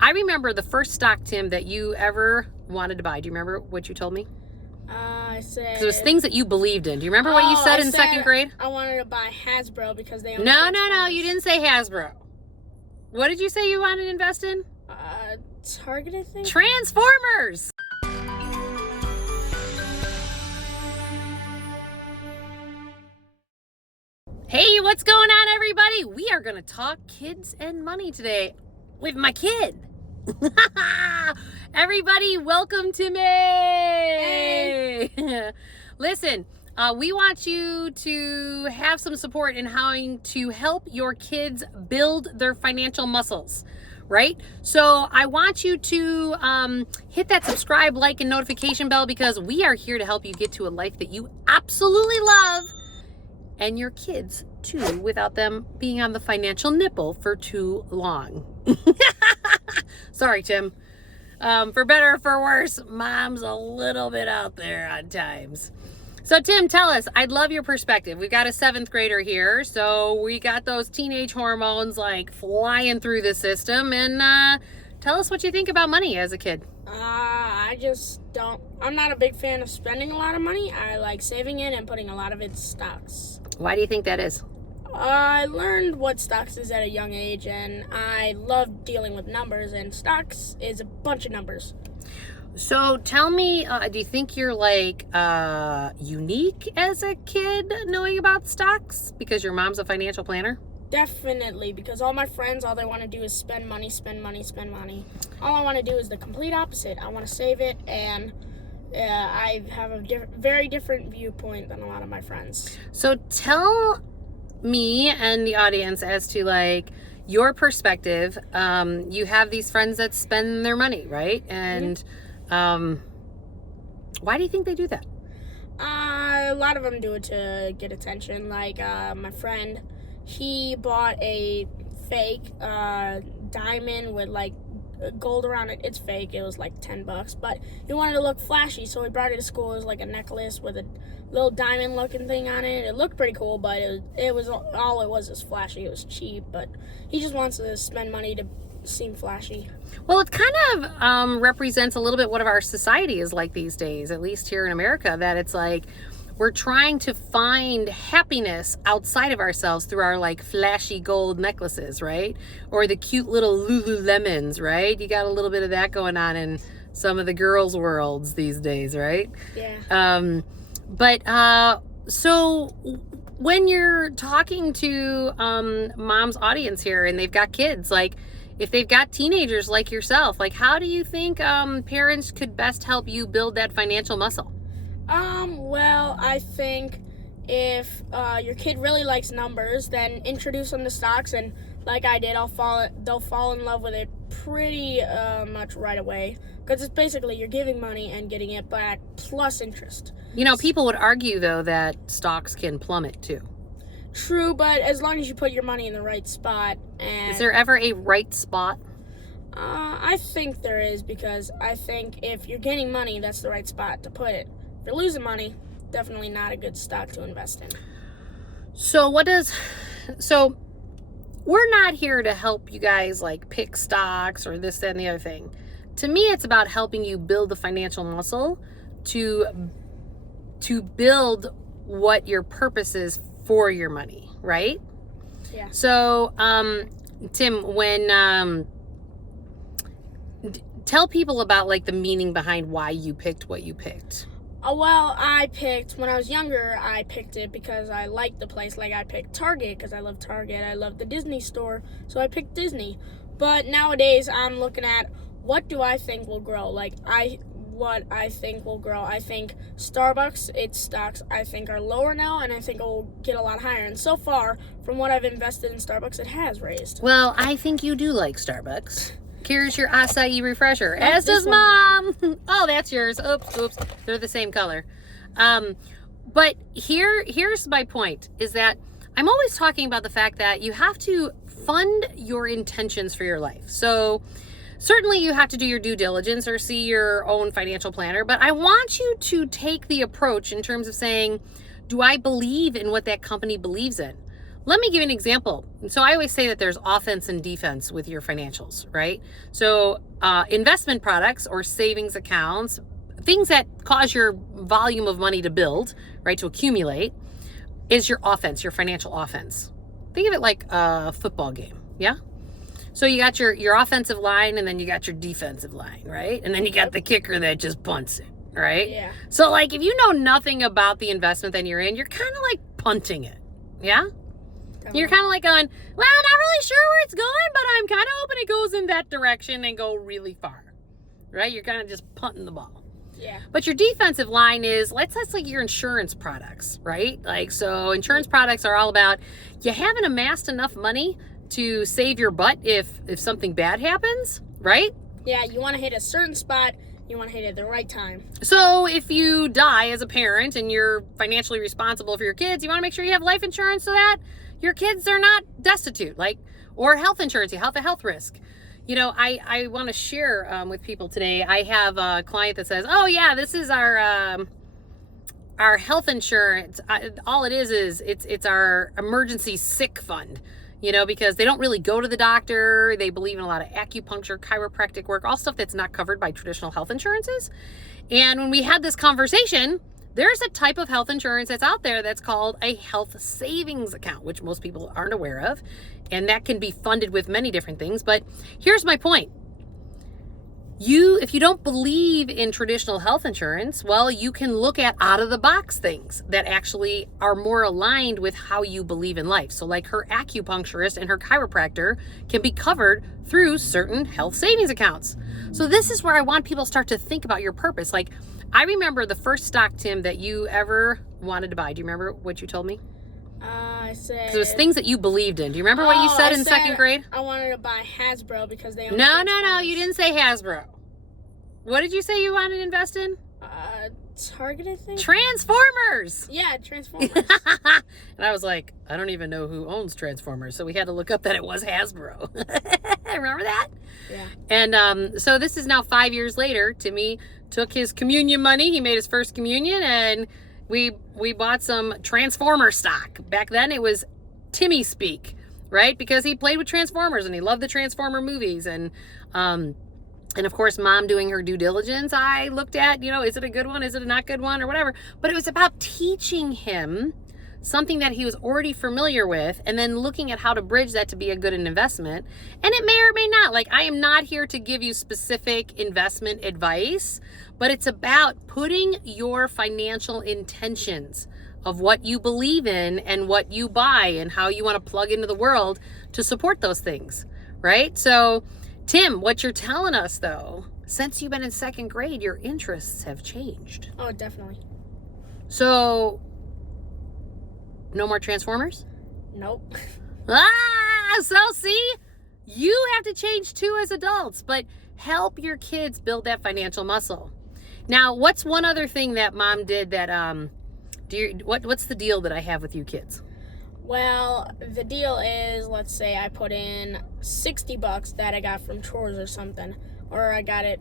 I remember the first stock, Tim, that you ever wanted to buy. Do you remember what you told me? I said... 'Cause it was things that you believed in. Do you remember what you said in second grade? I wanted to buy Hasbro because they own No, you didn't say Hasbro. What did you say you wanted to invest in? Target, I think? Transformers! Hey, what's going on, everybody? We are going to talk kids and money today with my kid. Everybody, welcome to me. Hey. Listen, we want you to have some support in how to help your kids build their financial muscles, right? So I want you to hit that subscribe, like, and notification bell because we are here to help you get to a life that you absolutely love, and your kids too, without them being on the financial nipple for too long. Sorry, Tim. For better or for worse, mom's a little bit out there on times. So Tim, tell us, I'd love your perspective. We've got a 7th grader here, so we got those teenage hormones like flying through the system, and tell us what you think about money as a kid. I'm not a big fan of spending a lot of money. I like saving it and putting a lot of it in stocks. Why do you think that is? I learned what stocks is at a young age, and I love dealing with numbers, and stocks is a bunch of numbers. So tell me, do you think you're like unique as a kid knowing about stocks because your mom's a financial planner? Definitely, because all my friends, all they want to do is spend money, spend money, spend money. All I want to do is the complete opposite. I want to save it, and I have a very different viewpoint than a lot of my friends. So tell me and the audience as to like your perspective. You have these friends that spend their money, right? And why do you think they do that? A lot of them do it to get attention. Like my friend, he bought a fake diamond with like gold around it. It's fake. It was like $10, but he wanted to look flashy, so he brought it to school. It was like a necklace with a little diamond looking thing on it. It looked pretty cool, but it was all it was flashy. It was cheap, but he just wants to spend money to seem flashy. Well, it kind of represents a little bit what our society is like these days, at least here in America, that it's like we're trying to find happiness outside of ourselves through our like flashy gold necklaces, right? Or the cute little Lululemons, right? You got a little bit of that going on in some of the girls' worlds these days, right? Yeah. So when you're talking to mom's audience here and they've got kids, like if they've got teenagers like yourself, like how do you think parents could best help you build that financial muscle? Well, I think if your kid really likes numbers, then introduce them to stocks, and like I did, they'll fall in love with it pretty much right away, because it's basically you're giving money and getting it back plus interest. You know, people would argue though that stocks can plummet too. True, but as long as you put your money in the right spot. And is there ever a right spot? I think there is, because I think if you're getting money, that's the right spot to put it. If you're losing money, definitely not a good stock to invest in. So we're not here to help you guys like pick stocks or this, that, and the other thing. To me, it's about helping you build the financial muscle to build what your purpose is for your money, right? Yeah. So, Tim, when tell people about like the meaning behind why you picked what you picked. Well, when I was younger, I picked it because I liked the place. Like I picked Target because I love Target. I love the Disney store, so I picked Disney. But nowadays, I'm looking at what do I think will grow. What I think will grow. I think Starbucks, its stocks, I think are lower now, and I think it will get a lot higher. And so far, from what I've invested in Starbucks, it has raised. Well, I think you do like Starbucks. Here's your acai refresher, as does Mom. Oh, that's yours. Oops. They're the same color. But here's my point, is that I'm always talking about the fact that you have to fund your intentions for your life. So certainly you have to do your due diligence or see your own financial planner, but I want you to take the approach in terms of saying, do I believe in what that company believes in? let me give you an example. So I always say that there's offense and defense with your financials, right? So investment products or savings accounts, things that cause your volume of money to build, right, to accumulate, is your offense, your financial offense. Think of it like a football game, yeah? So you got your offensive line, and then you got your defensive line, right? And then you got the kicker that just punts it, right? Yeah. So like if you know nothing about the investment that you're in, you're kind of like punting it, yeah? You're kind of like going, well, I'm not really sure where it's going, but I'm kind of hoping it goes in that direction and go really far, right? You're kind of just punting the ball. Yeah. But your defensive line is, that's like your insurance products, right? Like, so insurance products are all about, you haven't amassed enough money to save your butt if something bad happens, right? Yeah, you want to hit a certain spot. You want to hit it at the right time. So if you die as a parent and you're financially responsible for your kids, you want to make sure you have life insurance so that your kids are not destitute, like, or health insurance, you have a health risk. You know, I want to share with people today. I have a client that says, oh yeah, this is our health insurance. All it is it's our emergency sick fund. You know, because they don't really go to the doctor. They believe in a lot of acupuncture, chiropractic work, all stuff that's not covered by traditional health insurances. And when we had this conversation, there's a type of health insurance that's out there that's called a health savings account, which most people aren't aware of. And that can be funded with many different things. But here's my point. If you don't believe in traditional health insurance, well, you can look at out-of-the-box things that actually are more aligned with how you believe in life. So like her acupuncturist and her chiropractor can be covered through certain health savings accounts. So this is where I want people to start to think about your purpose. Like, I remember the first stock, Tim, that you ever wanted to buy. Do you remember what you told me? I said... 'Cause it was things that you believed in. Do you remember what you said in second grade? I wanted to buy Hasbro because they own No, you didn't say Hasbro. What did you say you wanted to invest in? Target, I think? Transformers! Yeah, Transformers. And I was like, I don't even know who owns Transformers, so we had to look up that it was Hasbro. Remember that? Yeah. And so this is now 5 years later. Timmy took his communion money. He made his first communion, and we bought some Transformer stock. Back then it was Timmy speak, right? Because he played with Transformers and he loved the Transformer movies. And of course, Mom doing her due diligence, I looked at, you know, is it a good one? Is it a not good one or whatever? But it was about teaching him something that he was already familiar with and then looking at how to bridge that to be a good investment. And it may or may not. Like, I am not here to give you specific investment advice, but it's about putting your financial intentions of what you believe in and what you buy and how you want to plug into the world to support those things, right? So, Tim, what you're telling us, though, since you've been in second grade, your interests have changed. Oh, definitely. So, no more Transformers? Nope. So see, you have to change too as adults, but help your kids build that financial muscle. Now, what's one other thing that Mom did that, what's the deal that I have with you kids? Well, the deal is, let's say I put in $60 that I got from chores or something, or I got it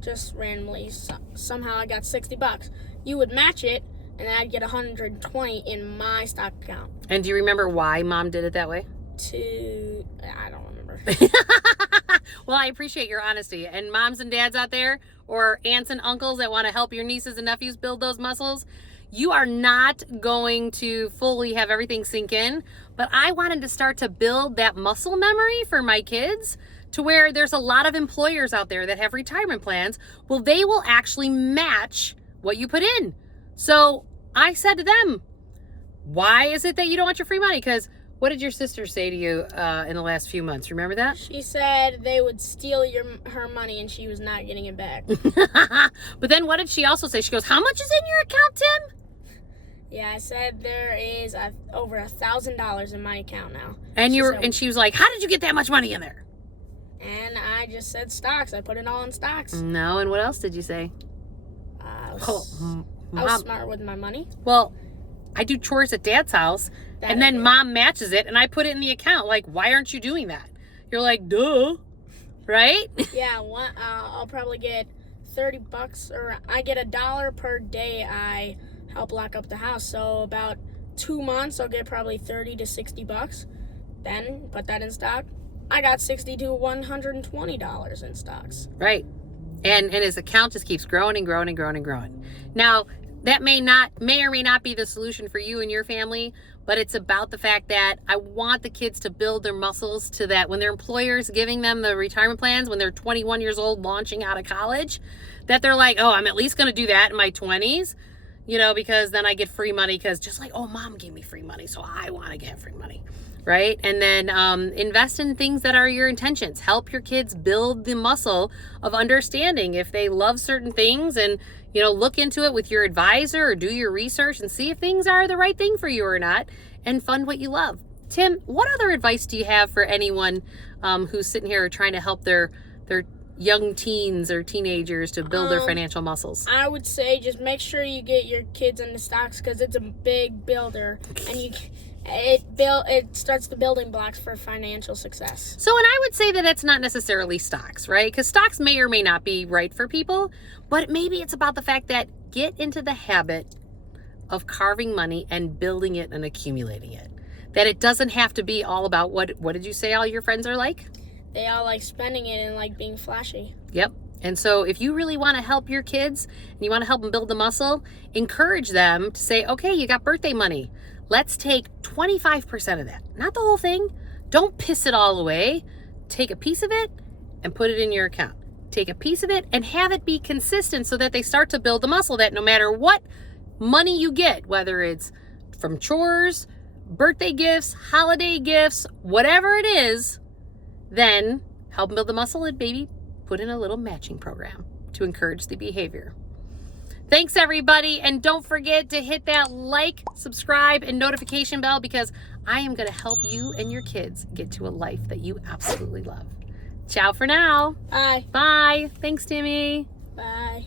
just randomly. Somehow I got $60. You would match it, and then I'd get 120 in my stock account. And do you remember why Mom did it that way? I don't remember. Well, I appreciate your honesty. And moms and dads out there, or aunts and uncles that want to help your nieces and nephews build those muscles, you are not going to fully have everything sink in, but I wanted to start to build that muscle memory for my kids to where there's a lot of employers out there that have retirement plans. Well, they will actually match what you put in. So I said to them, why is it that you don't want your free money? Because what did your sister say to you in the last few months? Remember that? She said they would steal her money and she was not getting it back. But then what did she also say? She goes, how much is in your account, Tim? Yeah, I said there is over $1,000 in my account now. And she was like, how did you get that much money in there? And I just said stocks. I put it all in stocks. No, and what else did you say? I was smart with my money. Well, I do chores at Dad's house, and then Mom matches it, and I put it in the account. Like, why aren't you doing that? You're like, duh, right? Yeah, I'll probably get $30, or I get $1 per day I help lock up the house. So about 2 months, I'll get probably $30 to $60. Then put that in stock. I got $60 to $120 in stocks. Right. And his account just keeps growing and growing and growing and growing. Now, that may or may not be the solution for you and your family, but it's about the fact that I want the kids to build their muscles to that when their employer's giving them the retirement plans, when they're 21 years old, launching out of college, that they're like, oh, I'm at least going to do that in my 20s, because then I get free money, because just like, oh, mom gave me free money, so I want to get free money. Right? And then invest in things that are your intentions. Help your kids build the muscle of understanding if they love certain things, and, look into it with your advisor or do your research and see if things are the right thing for you or not, and fund what you love. Tim, what other advice do you have for anyone who's sitting here trying to help their young teens or teenagers to build their financial muscles? I would say just make sure you get your kids into stocks, because it's a big builder, and it starts the building blocks for financial success. So, and I would say that that's not necessarily stocks, right? Because stocks may or may not be right for people, but maybe it's about the fact that get into the habit of carving money and building it and accumulating it. That it doesn't have to be all about what did you say all your friends are like? They all like spending it and like being flashy. Yep. And so if you really want to help your kids and you want to help them build the muscle, encourage them to say, okay, you got birthday money. Let's take 25% of that, not the whole thing. Don't piss it all away. Take a piece of it and put it in your account. Take a piece of it and have it be consistent so that they start to build the muscle that no matter what money you get, whether it's from chores, birthday gifts, holiday gifts, whatever it is, then help them build the muscle and maybe put in a little matching program to encourage the behavior. Thanks, everybody. And don't forget to hit that like, subscribe, and notification bell, because I am going to help you and your kids get to a life that you absolutely love. Ciao for now. Bye. Bye. Thanks, Timmy. Bye.